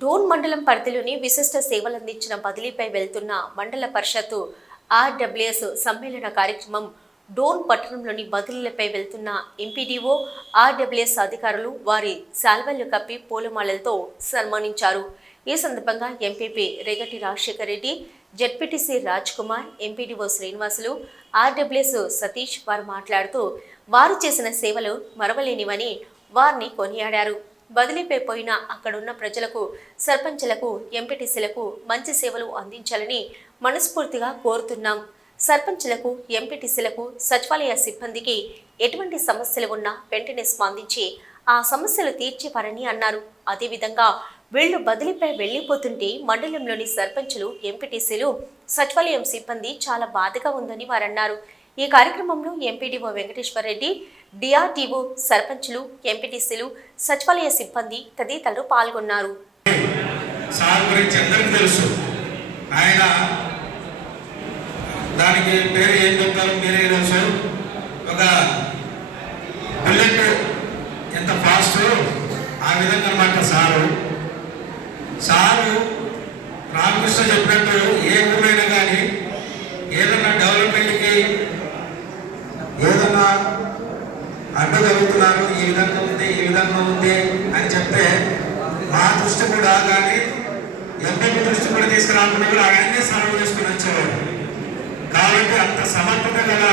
డోన్ మండలం పరిధిలోని విశిష్ట సేవలందించిన బదిలీపై వెళ్తున్న మండల పరిషత్తు ఆర్డబ్ల్యూఎస్ సమ్మేళన కార్యక్రమం డోన్ పట్టణంలోని బదిలీలపై వెళ్తున్న ఎంపీడీఓ ఆర్డబ్ల్యూఎస్ అధికారులు వారి శాల్వలు కప్పి పూలమాలలతో సన్మానించారు. ఈ సందర్భంగా MPP Regati Rajasekhar Reddy ZPTC Raj Kumar MPDO Srinivasulu RWS Satish వారు మాట్లాడుతూ వారు చేసిన సేవలు మరవలేనివని వారిని కొనియాడారు. బదిలీపై పోయిన అక్కడున్న ప్రజలకు సర్పంచులకు ఎంపీటీసీలకు మంచి సేవలు అందించాలని మనస్ఫూర్తిగా కోరుతున్నాం. సర్పంచులకు ఎంపీటీసీలకు సచివాలయ సిబ్బందికి ఎటువంటి సమస్యలు ఉన్నా వెంటనే స్పందించి ఆ సమస్యలు తీర్చేవారని అన్నారు. అదేవిధంగా వీళ్ళు బదిలీపై వెళ్ళిపోతుంటే మండలంలోని సర్పంచులు ఎంపీటీసీలు సచివాలయం సిబ్బంది చాలా బాధగా ఉందని వారన్నారు. ఈ కార్యక్రమంలో ఎంపీడీఓ వెంకటేశ్వర రెడ్డి డిఆర్డీఓ సర్పంచ్లు ఎంపీటీసీలు సచివాలయ సిబ్బంది తదితరులు పాల్గొన్నారు. సార్ గురించి అందరికీ తెలుసు. ఆయన దానికి పేరు ఏం చెప్తారో మీరే తెలుసు. ఒక బుల్లెట్ ఎంత ఫాస్ట్ ఆ విధంగా అనమాట సారు. సారు రామకృష్ణ చెప్పినట్టు ఏ ఊరైనా కానీ అడ్డు జరుగుతున్నారు ఈ విధంగా ఉంది ఈ విధంగా ఉంది అని చెప్తే మా దృష్టి కూడా కానీ ఎంపీ దృష్టి కూడా తీసుకురాకుండా కూడా ఆయన్నే సర్వ్ చేసుకుని వచ్చేవాడు కాబట్టి అంత సమర్థత గల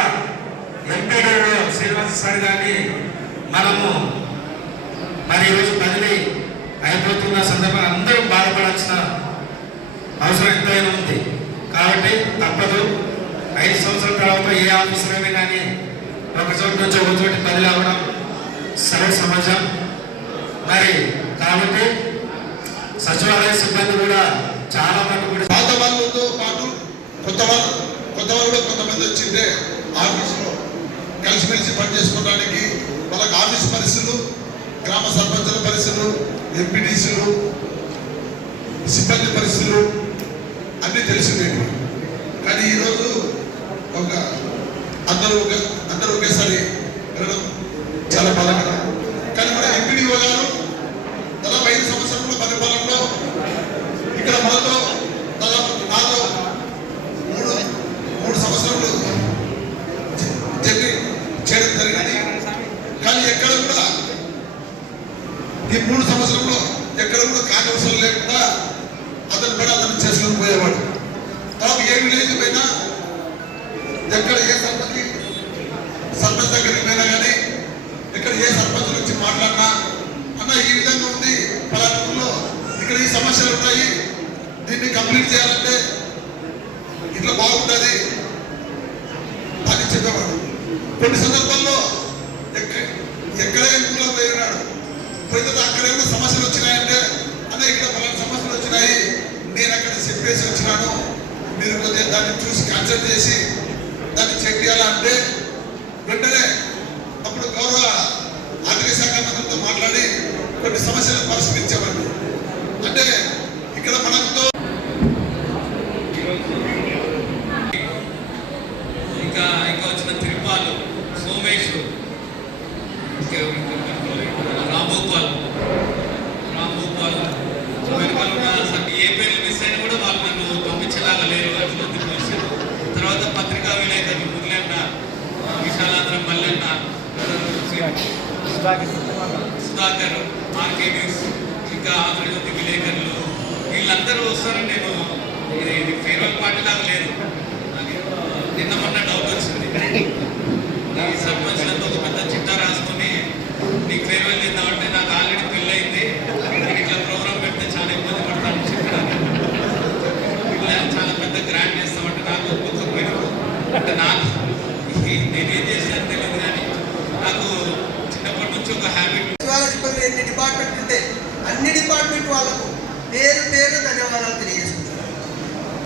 ఎంపీ గారు శ్రీనివాస సార్ గారిని మనము మరి ఈరోజు బదిలీ అయిపోతున్న సందర్భంగా అందరూ బాధపడాల్సిన అవసరం ఎంతైనా ఉంది. కాబట్టి తప్పదు. ఐదు సంవత్సరాల తర్వాత ఏ ఆఫీసర్ అయినా కానీ ఒక చోటు నుంచి ఒక చోటి తల్లి అవ్వడం సరే సమాజం. మరి కాబట్టి సచివాలయ సిబ్బంది కూడా చాలా మంది కూడా పాత వాళ్ళతో పాటు కొత్త వాళ్ళు కొత్త వాళ్ళు కూడా కొంతమంది వచ్చిందే ఆఫీసులో కలిసిమెలిసి పనిచేసుకోవడానికి వాళ్ళకి ఆఫీస్ పరిస్థితులు గ్రామ సర్పంచుల పరిస్థితులు ఎంపీటీసీలు సిబ్బంది పరిస్థితులు అన్నీ తెలిసిందే కానీ ఈరోజు ఒక అందరూ ఒక అందరూ ఒకేసారి వెళ్ళడం చాలా బలంగా కానీ మన ఎంపీడీఓ గారు దాదాపు ఐదు సంవత్సరంలో పరిపాలనలో ఇక్కడ మనతో దాదాపు నాతో మూడు మూడు సంవత్సరాలు జర్నీ చేయడం జరిగింది. కానీ ఎక్కడ కూడా ఈ మూడు సంవత్సరంలో ఎక్కడ కూడా కాంట్రవర్సల్ లేకుండా అతను కూడా అతను చేసుకుని పోయేవాడు. తర్వాత ఏ విలేజ్ పోయినా ఎక్కడ ఏ సర్పంచ్ సర్పంచ్ దగ్గరికి పోయినా కానీ ఇక్కడ ఏ సర్పంచ్ వచ్చి మాట్లాడినా అన్న ఈ విధంగా ఉంది. పలానా ఇక్కడ ఈ సమస్యలు ఉన్నాయి. దీన్ని కంప్లీట్ చేయాలంటే ఇట్లా బాగుంటుంది అని చెప్పేవాడు. కొన్ని సందర్భాల్లో ఎక్క- ఎక్కడ ఊళ్ళో పోయినాడు. పోయిన అక్కడ ఏమైనా సమస్యలు వచ్చినాయంటే అదే ఇక్కడ పలానా సమస్యలు వచ్చినాయి నేను అక్కడ చెప్పేసి వచ్చినాను. మీరు కొద్దిగా దాన్ని చూసి క్యాన్సల్ చేసి దాన్ని చెక్ చేయాలంటే వెంటనే అప్పుడు గౌరవ ఆర్థిక శాఖ మంత్రితో మాట్లాడి కొన్ని సమస్యలను పరిష్కరించామండి అంటే ఇక్కడ మనతో ఇంకా ఇంకా వచ్చిన తిరుపాలు సోమేష్ ఇంకా రాంభూపాల్ రాంభూపాల్ వెనుకలు ఉన్న అసలు ఏ పేర్లు మిస్ అయినా కూడా వాళ్ళు నన్ను పంపించేలాగా లేరు అట్లా పరిస్థితి తర్వాత పత్రికా విలేకరులు మురళన్న విశాలాంధ్రం మల్లన్న సుధాకర్ ఆర్కే న్యూస్ ఇంకా ఆంధ్రజ్యోతి విలేకరులు వీళ్ళందరూ వస్తారని నేను ఇది ఫేర్వెల్ పార్టీ లాగా లేదు. నిన్న మొన్న డౌట్ వచ్చింది. సర్పంచ్ ఒక నేనేం చేశాను తెలియదు కానీ నాకు చిన్నప్పటి నుంచి ఒక హ్యాబిట్ సచివాలయ ఎన్ని డిపార్ట్మెంట్ ఉంటే అన్ని డిపార్ట్మెంట్ వాళ్ళకు పేరు పేరు ధన్యవాదాలు తెలియజేసుకుంటున్నాను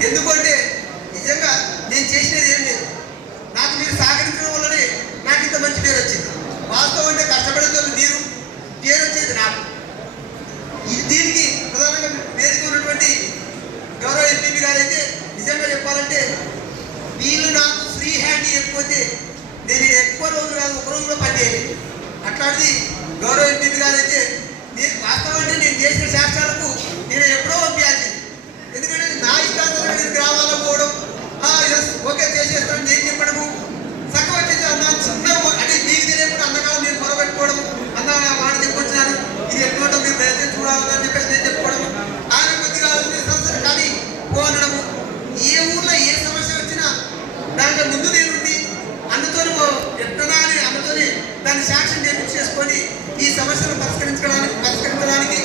ఎందుకంటే నిజంగా నేను చేసినది ఏం లేదు నాకు మీరు సహకరించడం వల్లనే నాకు ఇంత మంచి పేరు వచ్చింది వాస్తవం అంటే కష్టపడేది మీరు పేరు వచ్చేది నాకు దీనికి ప్రధానంగా వేదిక ఉన్నటువంటి గౌరవ ఎంపీ గారు అయితే నిజంగా చెప్పాలంటే వీళ్ళు నాకు ఫ్రీ హ్యాండ్ ఇవ్వకపోతే రోజులు కాదు ఒక రోజులో పనిచేయలేదు అట్లాంటిది గౌరవ ఎంపీ గారు అయితే నేను వాస్తవం అంటే నేను చేసిన శాస్త్రాలకు శాంక్షన్ చేసుకొని ఈ సమస్యను పరిష్కరించడానికి పరిష్కరించడానికి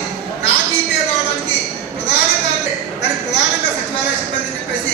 పేరు రావడానికి ప్రధాన దానికి ప్రధానంగా సచివాలయ సిబ్బంది చెప్పేసి